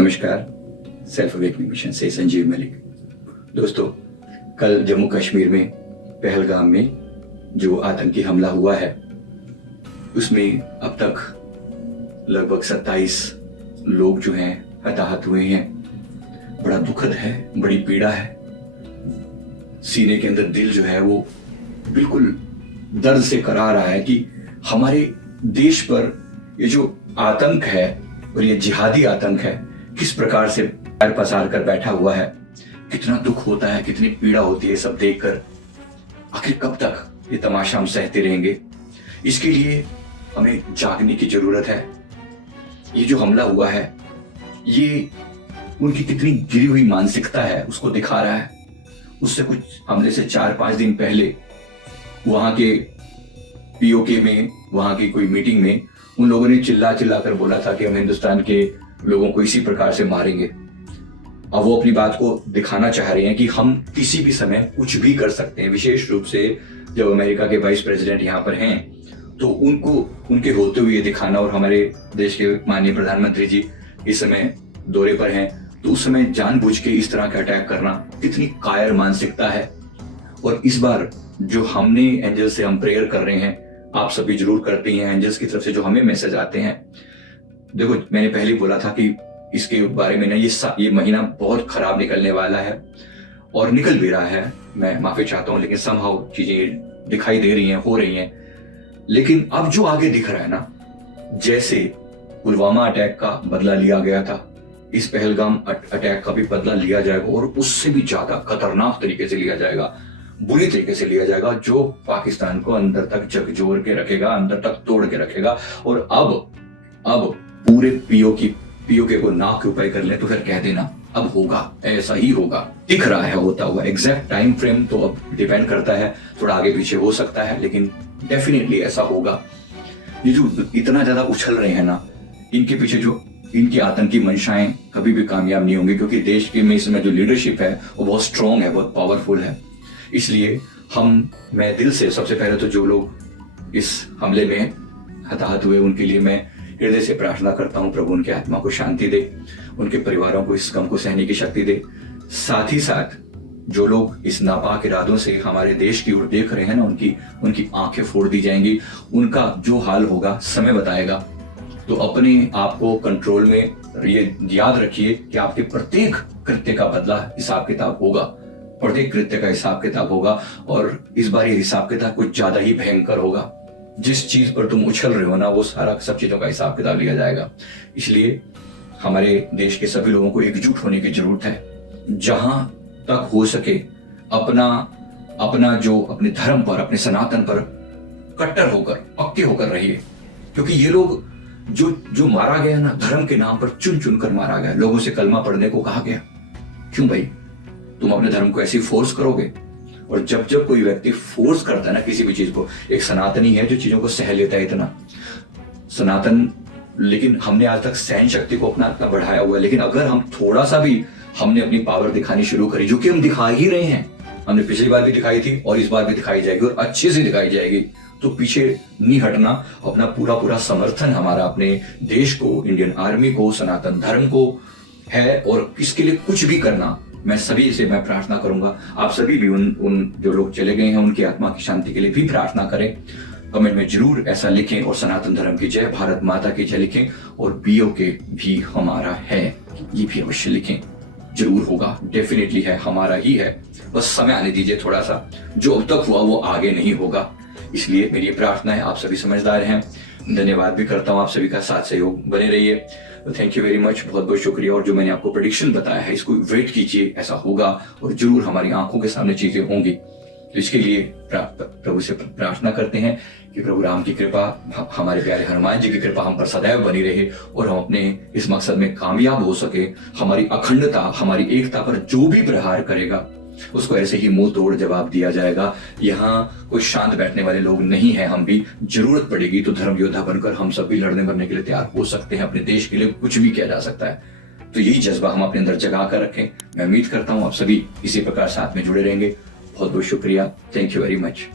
नमस्कार। Self awakening mission से संजीव मलिक। दोस्तों, कल जम्मू कश्मीर में पहलगाम में जो आतंकी हमला हुआ है उसमें अब तक लगभग 27 लोग जो हैं हताहत हुए हैं। बड़ा दुखद है, बड़ी पीड़ा है। सीने के अंदर दिल जो है वो बिल्कुल दर्द से करा रहा है कि हमारे देश पर ये जो आतंक है और ये जिहादी आतंक है किस प्रकार से पैर पसार कर बैठा हुआ है। कितना दुख होता है, कितनी पीड़ा होती है सब देखकर। आखिर कब तक ये तमाशा हम सहते रहेंगे? इसके लिए हमें जागने की जरूरत है। ये जो हमला हुआ है ये उनकी कितनी गिरी हुई मानसिकता है उसको दिखा रहा है। उससे कुछ हमले से 4-5 दिन पहले वहां के पीओके में, वहां की कोई मीटिंग में उन लोगों ने चिल्ला कर बोला था कि हम हिंदुस्तान के लोगों को इसी प्रकार से मारेंगे। अब वो अपनी बात को दिखाना चाह रहे हैं कि हम किसी भी समय कुछ भी कर सकते हैं। विशेष रूप से जब अमेरिका के वाइस प्रेसिडेंट यहाँ पर हैं तो उनको उनके होते हुए दिखाना, और हमारे देश के माननीय प्रधानमंत्री जी इस समय दौरे पर हैं तो उस समय जानबूझ के इस तरह का अटैक करना कितनी कायर मानसिकता है। और इस बार जो हमने एंजल से हम प्रेयर कर रहे हैं, आप सभी जरूर करते हैं एंजल्स की तरफ से जो हमें मैसेज आते हैं। देखो, मैंने पहले बोला था कि इसके बारे में ना ये महीना बहुत खराब निकलने वाला है और निकल भी रहा है। मैं माफी चाहता हूं, लेकिन समहाउ चीजें दिखाई दे रही हैं, हो रही हैं। लेकिन अब जो आगे दिख रहा है ना, जैसे पुलवामा अटैक का बदला लिया गया था, इस पहलगाम अटैक का भी बदला लिया जाएगा और उससे भी ज्यादा खतरनाक तरीके से लिया जाएगा, बुरी तरीके से लिया जाएगा, जो पाकिस्तान को अंदर तक झकझोर के रखेगा, अंदर तक तोड़ के रखेगा। और अब पूरे पीओके को नाक के ऊपर कर ले तो फिर कह देना अब होगा, ऐसा ही होगा। दिख रहा है होता हुआ। एग्जैक्ट टाइम फ्रेम तो अब डिपेंड करता है, थोड़ा आगे पीछे हो सकता है, लेकिन डेफिनेटली ऐसा होगा। ये जो इतना ज्यादा उछल रहे हैं ना, इनके पीछे जो इनकी आतंकी मंशाएं कभी भी कामयाब नहीं होंगी, क्योंकि देश के में इसमें जो लीडरशिप है वो बहुत स्ट्रांग है, बहुत पावरफुल है। इसलिए मैं दिल से सबसे पहले तो जो लोग इस हमले में हताहत हुए उनके लिए मैं हृदय से प्रार्थना करता हूं, प्रभु उनकी आत्मा को शांति दे, उनके परिवारों को इस गम को सहने की शक्ति दे। साथ ही साथ जो लोग इस नापाक इरादों से हमारे देश की ओर देख रहे हैं ना, उनकी आंखें फोड़ दी जाएंगी। उनका जो हाल होगा समय बताएगा। तो अपने आप को कंट्रोल में ये याद रखिए कि आपके प्रत्येक कृत्य का बदला हिसाब किताब होगा, प्रत्येक कृत्य का हिसाब किताब होगा। और इस बार ये हिसाब किताब कुछ ज्यादा ही भयंकर होगा। जिस चीज पर तुम उछल रहे हो ना, वो सारा सब चीजों का हिसाब किताब लिया जाएगा। इसलिए हमारे देश के सभी लोगों को एकजुट होने की जरूरत है। जहां तक हो सके अपना जो अपने धर्म पर, अपने सनातन पर कट्टर होकर, पक्के होकर रहिए। क्योंकि ये लोग जो मारा गया ना, धर्म के नाम पर चुन चुन कर मारा गया। लोगों से कलमा पढ़ने को कहा गया। क्यों भाई, तुम अपने धर्म को ऐसे फोर्स करोगे? और जब कोई व्यक्ति फोर्स करता है ना किसी भी चीज को, एक सनातनी है जो चीजों को सह लेता है इतना सनातन, लेकिन हमने आज तक सहन शक्ति को अपना इतना बढ़ाया हुआ है। लेकिन अगर हम थोड़ा सा भी हमने अपनी पावर दिखानी शुरू करी, जो कि हम दिखा ही रहे हैं, हमने पिछली बार भी दिखाई थी और इस बार भी दिखाई जाएगी और अच्छे से दिखाई जाएगी, तो पीछे नहीं हटना। अपना पूरा समर्थन हमारा अपने देश को, इंडियन आर्मी को, सनातन धर्म को है। और इसके लिए कुछ भी करना, मैं सभी से मैं प्रार्थना करूंगा। आप सभी भी उन जो लोग चले गए हैं उनकी आत्मा की शांति के लिए भी प्रार्थना करें। कमेंट में जरूर ऐसा लिखें और सनातन धर्म की जय, भारत माता की जय लिखें। और पीओके भी हमारा है, ये भी अवश्य लिखें। जरूर होगा, डेफिनेटली है, हमारा ही है। बस समय आने दीजिए थोड़ा सा। जो अब तक हुआ वो आगे नहीं होगा। इसलिए मेरी प्रार्थना है, आप सभी समझदार हैं। धन्यवाद भी करता हूँ, आप सभी का साथ सहयोग बने रहिए। थैंक यू वेरी मच, बहुत बहुत शुक्रिया। और जो मैंने आपको प्रेडिक्शन बताया है इसको वेट कीजिए, ऐसा होगा और जरूर हमारी आंखों के सामने चीजें होंगी। तो इसके लिए प्रभु से प्रार्थना करते हैं कि प्रभु राम की कृपा, हमारे प्यारे हनुमान जी की कृपा हम पर सदैव बनी रहे और हम अपने इस मकसद में कामयाब हो सके। हमारी अखंडता, हमारी एकता पर जो भी प्रहार करेगा उसको ऐसे ही मुंह तोड़ जवाब दिया जाएगा। यहाँ कोई शांत बैठने वाले लोग नहीं है। हम भी जरूरत पड़ेगी तो धर्म योद्धा बनकर हम सब भी लड़ने मरने के लिए तैयार हो सकते हैं। अपने देश के लिए कुछ भी किया जा सकता है। तो यही जज्बा हम अपने अंदर जगा कर रखें। मैं उम्मीद करता हूँ आप सभी इसी प्रकार साथ में जुड़े रहेंगे। बहुत बहुत शुक्रिया। Thank you very much.